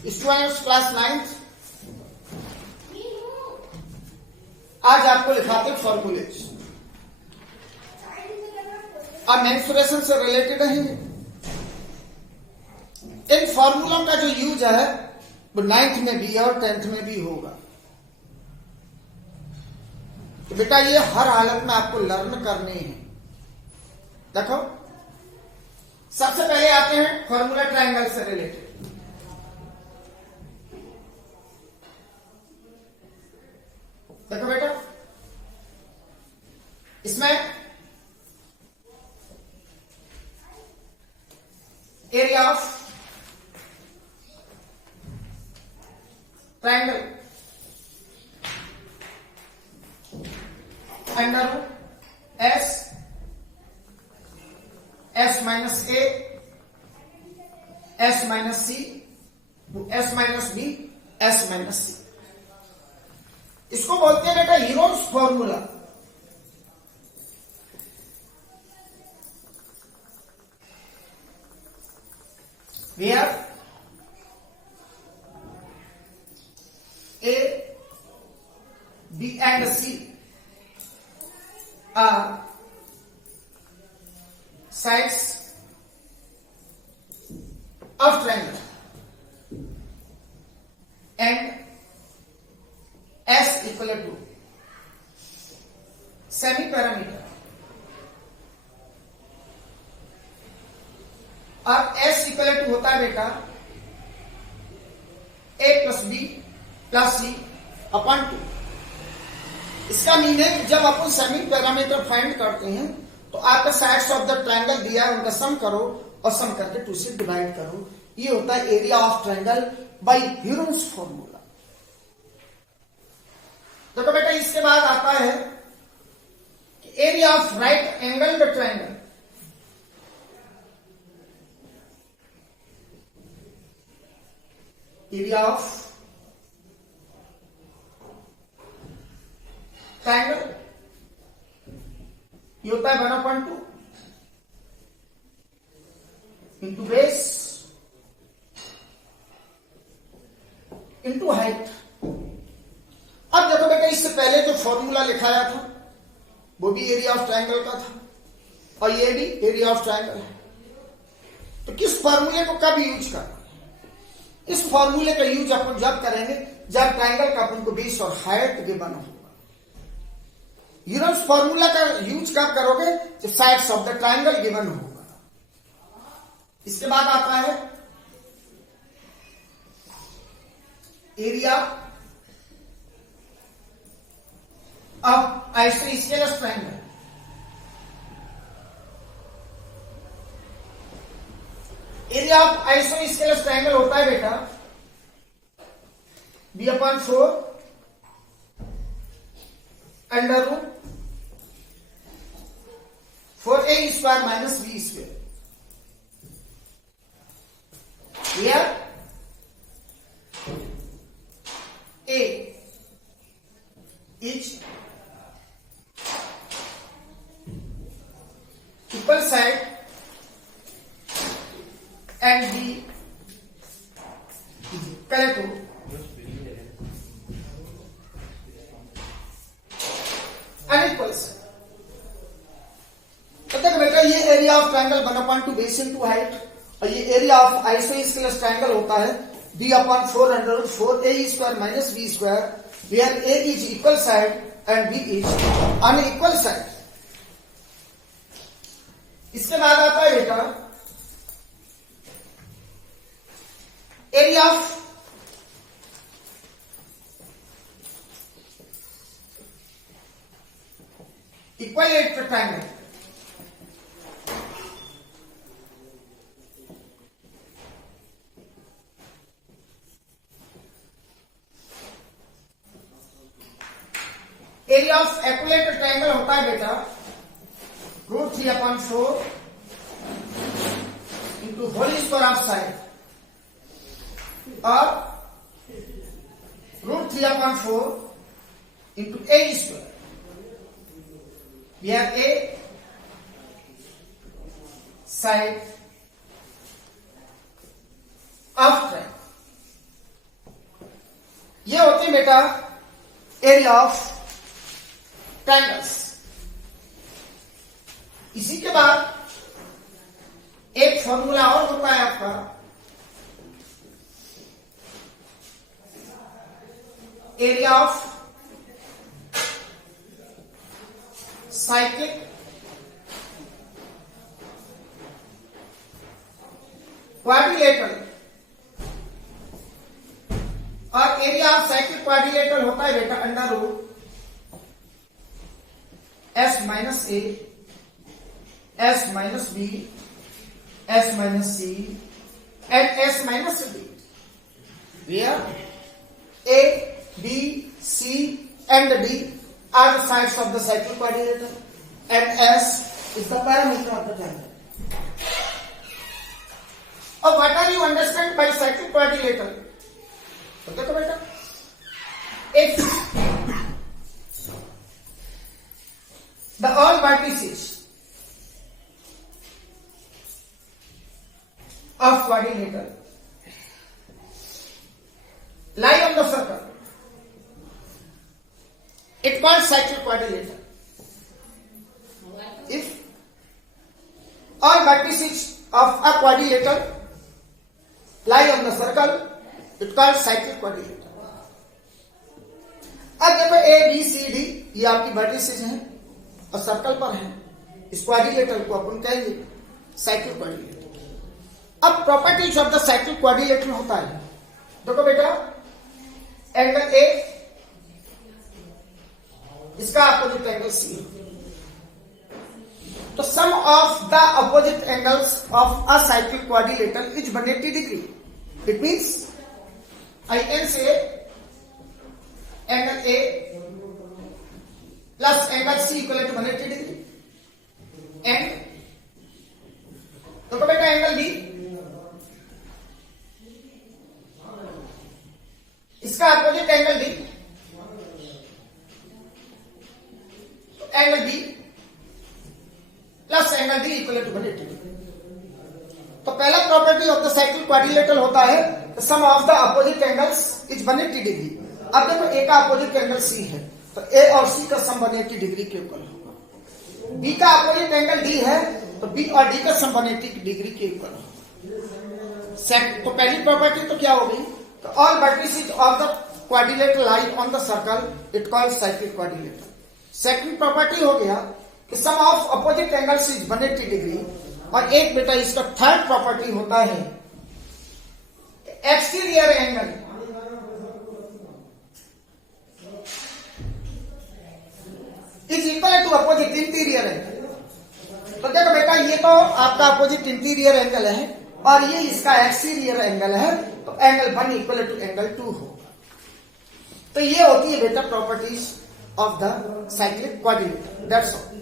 Students class 9th, आज आपको लिखाते फॉर्मूले और मेंसुरेशन से रिलेटेड है। इन फॉर्मूलों का जो यूज है वो 9th में भी और 10th में भी होगा। तो बेटा ये हर हालत में आपको लर्न करने हैं। देखो सबसे पहले आते हैं फॉर्मूला ट्रायंगल से रिलेटेड। देखो बेटा इसमें area of triangle under S S minus A S minus C S minus B S minus C, इसको बोलते हैं बेटा Heron's formula. Where A B and C are sides of triangle and S equal to semi parameter और S equal to होता है बेटा A plus B plus C upon 2। इसका meaning जब अपन सेमी पैरामीटर फाइंड करते हैं तो आपका साइड्स ऑफ द ट्रायंगल दिया है उनका सम करो और सम करके 2 से डिवाइड करो। ये होता है area of triangle by Heron's formula. देखो बेटा इसके बाद आता है कि area of right angle triangle. Area of triangle ये होता है 1/2 इंटू बेस इंटू हाइट। अब देखो बेटा इससे पहले जो फॉर्मूला लिखाया था वो भी एरिया ऑफ ट्रायंगल का था और ये भी एरिया ऑफ ट्रायंगल है। तो किस फॉर्मूले को कब यूज करना है? इस फॉर्मूले का यूज अपन जब करेंगे जब ट्रायंगल का अपन को बेस और हाइट गिवन हो। हीरोन्स फॉर्मूला का यूज कब करोगे जब sides of the triangle given होगा। इसके बाद आता है area of isosceles triangle. Area of isosceles triangle होता है बेटा b/4 under root 4a square minus b square. Here a is equal side and b is equal to unequal side। तो देखो बेटा ये area of triangle 1/2 base into height और ये area of isosceles triangle होता है b/4 under root 4a square minus b square, where a is equal side and b is unequal side. इसके बाद आता है बेटा area of equilateral triangle. Area of equilateral triangle होता है बेटा √3/4 into whole square of side और √3/4 into a square, where a side of triangle ये होती है बेटा एरिया ऑफ ट्रायंगल्स। इसी के बाद एक फॉर्मूला और होता है आपका, एरिया ऑफ साइक्लिक क्वाड्रिलेटरल। और एरिया ऑफ साइक्लिक क्वाड्रिलेटरल होता है बेटा under root S minus A, S minus B, S minus C and S minus D, where A, B, C and D are the sides of the cyclic quadrilateral and S is the parameter of the triangle. Or what are you understand by cyclic quadrilateral? तो देखो बेटा, if the all vertices of quadrilateral lie on the circle, it called cyclic quadrilateral. If all vertices of a quadrilateral lie on the circle, it called cyclic quadrilateral. अब देखो A B C D ये आपकी vertices हैं और circle पर हैं, इस quadrilateral को अपन कहेंगे साइक्लिक क्वाड्रिलेटरल। अब properties of the cyclic quadrilateral होता है, देखो बेटा एंगल ए, इसका अपोजिट एंगल सी, तो sum of the opposite angles of a cyclic quadrilateral is 180 degree. It means I can say angle A plus angle C equal to 180 degree and तो बेटा angle B, इसका opposite angle D, angle B plus angle D equal to 180 degree. तो पहला property of the cyclic quadrilateral होता है sum of the opposite angles is 180 degree. अब देखो ए का अपोजिट एंगल सी है, तो ए और सी का सम 180 डिग्री के इक्वल होगा। बी का अपोजिट एंगल डी है, तो बी और डी का सम 180 डिग्री के इक्वल होगा। तो पहली प्रॉपर्टी तो क्या हो गई, तो all vertices of the quadrilateral lie on the circle, it called cyclic quadrilateral. Second property हो गया कि sum of opposite angles is 180 degree. और एक बेटा इसका थर्ड प्रॉपर्टी होता है exterior angle is equal to opposite interior angle. तो देखो बेटा ये तो आपका अपोजिट इंटीरियर एंगल है और ये इसका एक्सटीरियर एंगल है, तो एंगल 1 इक्वल टू एंगल 2 होगा। तो ये होती है बेटा properties of the cyclic quadrilateral. That's all.